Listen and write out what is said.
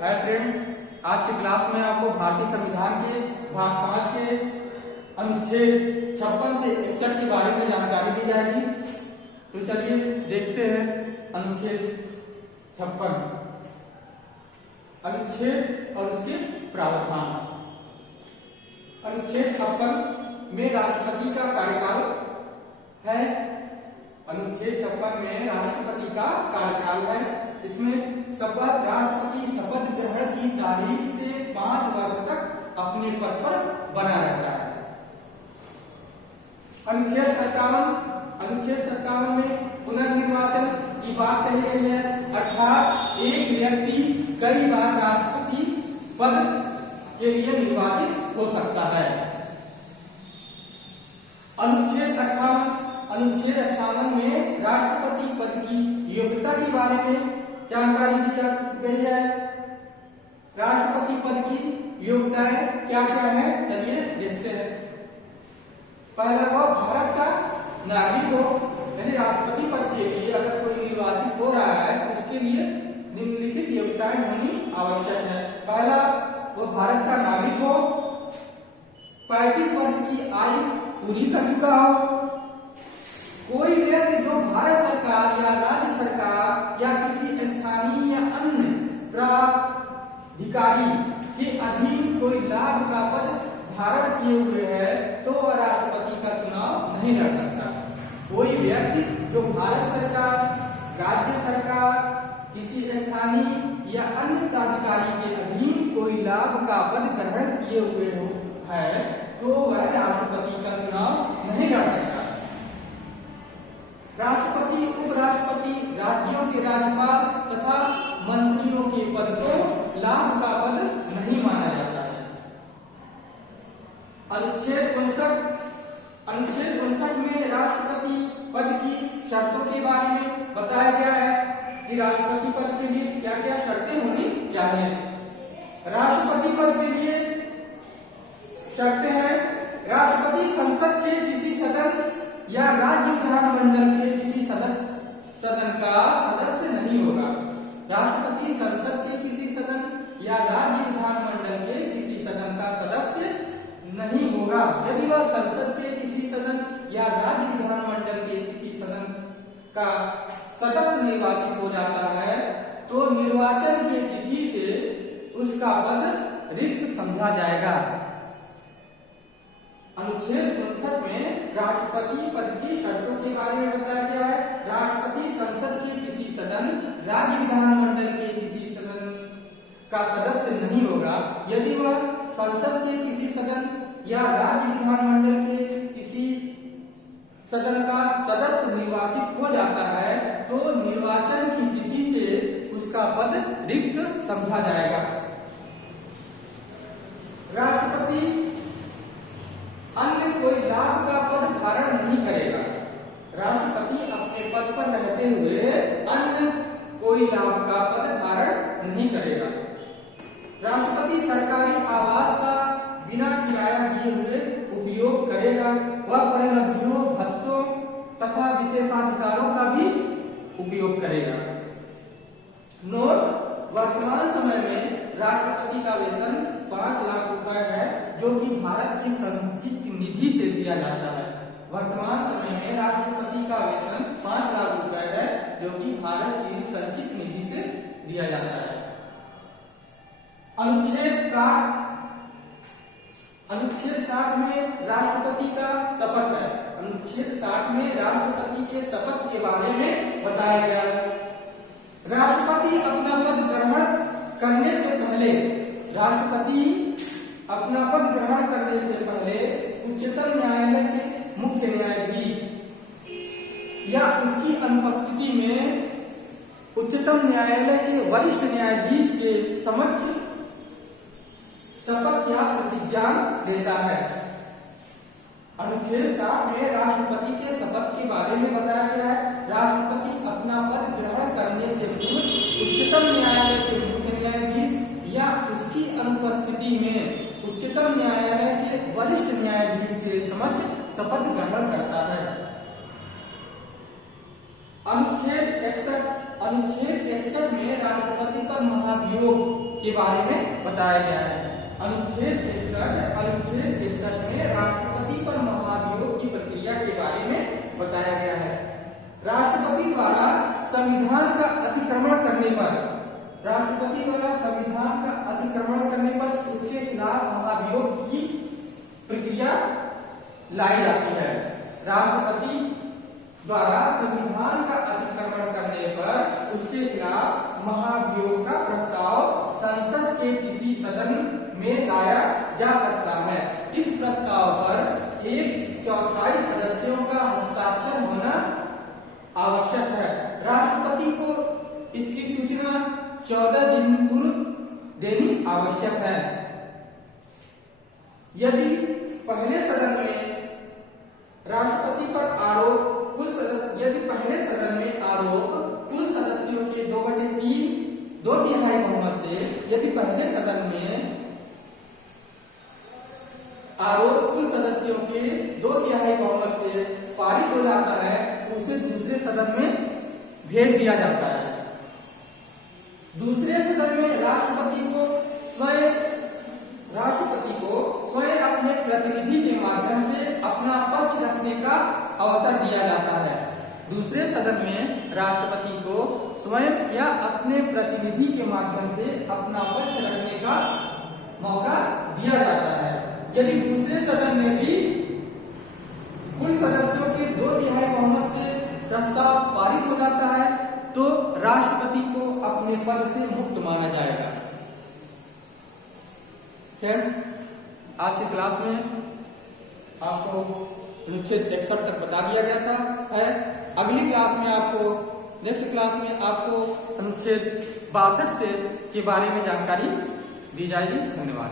Hi friend, आज की class में आपको भारतीय संविधान के भाग 5 के अनुच्छेद 56 से 61 के बारे में जानकारी दी जाएगी। तो चलिए देखते हैं अनुच्छेद 56 अनुच्छेद और उसके प्रावधान। अनुच्छेद 56 में राष्ट्रपति का कार्यकाल है। अनुच्छेद 56 में राष्ट्रपति का कार्यकाल है। इसमें राष्ट्रपति शपथ ग्रहण की तारीख से 5 वर्ष तक अपने पद पर बना रहता है। अनुच्छेद 57 में पुनर्निर्वाचन की बात कही गई है, अर्थात एक व्यक्ति कई बार राष्ट्रपति पद के लिए निर्वाचित हो सकता है। अनुच्छेद 58 में राष्ट्रपति पद की योग्यता के बारे में जानकारी दी गई है। राष्ट्रपति पद की योग्यताएं क्या क्या है, चलिए देखते हैं। पहला, वह भारत का नागरिक हो, यानी राष्ट्रपति पद के लिए अगर कोई निर्वाचित हो रहा है तो उसके लिए निम्नलिखित योग्यताएं होनी आवश्यक है। पहला, वह भारत का नागरिक हो, 35 वर्ष की आयु पूरी कर चुका हो, कोई व्यक्ति जो भारत सरकार या राज्य सरकार या किसी स्थानीय या अन्य प्राधिकारी के अधीन कोई लाभ का पद धारण किए हुए है तो वह राष्ट्रपति का चुनाव नहीं लड़ सकता। कोई व्यक्ति जो भारत सरकार, राज्य सरकार, किसी स्थानीय या अन्य प्राधिकारी के अधीन कोई लाभ का पद ग्रहण किए हुए है तो वह राष्ट्रपति का चुनाव नहीं लड़ सकता। राष्ट्रपति, उपराष्ट्रपति, राज्यों के राज्यपाल तथा मंत्रियों के पद को लाभ का पद नहीं माना जाता है। अनुच्छेद 59 में राष्ट्रपति पद की शर्तों के बारे में बताया गया है कि राष्ट्रपति पद के लिए क्या क्या शर्तें होनी चाहिए। राष्ट्रपति पद के लिए शर्तें हैं, राष्ट्रपति संसद के किसी सदन या राज्य विधानमंडल के किसी सदन का सदस्य नहीं होगा। राष्ट्रपति संसद के किसी सदन या राज्य विधानमंडल के किसी सदन का सदस्य नहीं होगा। यदि वह संसद के किसी सदन या राज्य विधानमंडल के किसी सदन का सदस्य निर्वाचित हो जाता है तो निर्वाचन की तिथि से उसका पद रिक्त समझा जाएगा। अनुच्छेद 59 में राष्ट्रपति पद की शर्तों के बारे में बताया गया है। राष्ट्रपति संसद के किसी सदन, राज्य विधानमंडल के किसी सदन का सदस्य नहीं होगा। यदि वह संसद के किसी सदन या राज्य विधानमंडल के किसी सदन का सदस्य निर्वाचित हो जाता है तो निर्वाचन की तिथि से उसका पद रिक्त समझा जाएगा। राष्ट्रपति अन्य कोई लाभ का पद धारण नहीं करेगा। राष्ट्रपति अपने पद पर रहते हुए अन्य कोई लाभ का पद धारण नहीं करेगा। राष्ट्रपति सरकारी आवास का बिना किराया दिए हुए उपयोग करेगा। वह परिलब्धियों, भत्तों तथा विशेषाधिकारों का भी उपयोग करेगा। नोट, वर्तमान समय में राष्ट्रपति का वेतन 5 लाख रुपए है जो कि भारत की संचित निधि से दिया जाता है। वर्तमान समय में राष्ट्रपति का वेतन 5 लाख रुपए है जो कि भारत की संचित निधि से दिया जाता है। अनुच्छेद 60 में राष्ट्रपति का शपथ है। अनुच्छेद 60 में राष्ट्रपति के शपथ के बारे में बताया गया है। राष्ट्रपति अपना पद ग्रहण करने से पहले उच्चतम न्यायालय के मुख्य न्यायाधीश या उसकी अनुपस्थिति में उच्चतम न्यायालय के वरिष्ठ न्यायाधीश के समक्ष शपथ या प्रतिज्ञा देता है। अनुच्छेद 60 में राष्ट्रपति के शपथ के बारे में बताया गया है। राष्ट्रपति अपना पद ग्रहण करने से पूर्व उच्चतम न्यायालय के मुख्य न्यायाधीश या उसकी अनुपस्थिति में उच्चतम न्यायालय के वरिष्ठ न्यायाधीश के समक्ष शपथ ग्रहण करता है। अनुच्छेद 61 में राष्ट्रपति पर महाभियोग के बारे में बताया गया है। अनुच्छेद 61 में राष्ट्रपति पर महाभियोग की प्रक्रिया के बारे में बताया गया है। राष्ट्रपति द्वारा संविधान का अतिक्रमण करने पर उसके खिलाफ महाभियोग की प्रक्रिया लाई जाती है। राष्ट्रपति द्वारा संविधान का अतिक्रमण करने पर उसके खिलाफ महाभियोग का प्रस्ताव संसद के किसी सदन में लाया जा सकता है। इस प्रस्ताव पर 1/4 सदस्यों का हस्ताक्षर होना आवश्यक है। राष्ट्रपति को इसकी सूचना 14 दिन पूर्व देनी आवश्यक है। यदि पहले सदन में राष्ट्रपति पर आरोप पहले सदन में आरोप कुल सदस्यों के 2/3 बहुमत से, यदि पहले सदन में आरोप कुल सदस्यों के 2/3 बहुमत से पारित हो जाता है तो उसे दूसरे सदन में भेज दिया जाता है। दूसरे सदन में राष्ट्रपति को स्वयं अपने प्रतिनिधि के माध्यम से अपना पक्ष रखने का अवसर दिया जाता है। दूसरे सदन में राष्ट्रपति को स्वयं या अपने प्रतिनिधि के माध्यम से अपना पक्ष रखने का मौका दिया जाता है। यदि दूसरे सदन में भी कुल सदस्यों के 2/3 बहुमत से प्रस्ताव पारित हो जाता है तो राष्ट्रपति को अपने पद से मुक्त माना जाएगा। फ्रेंड्स, आज की क्लास में आपको अनुच्छेद 61 तक बता दिया गया था है। अगली क्लास में नेक्स्ट क्लास में आपको अनुच्छेद 62 के बारे में जानकारी दी जाएगी। धन्यवाद।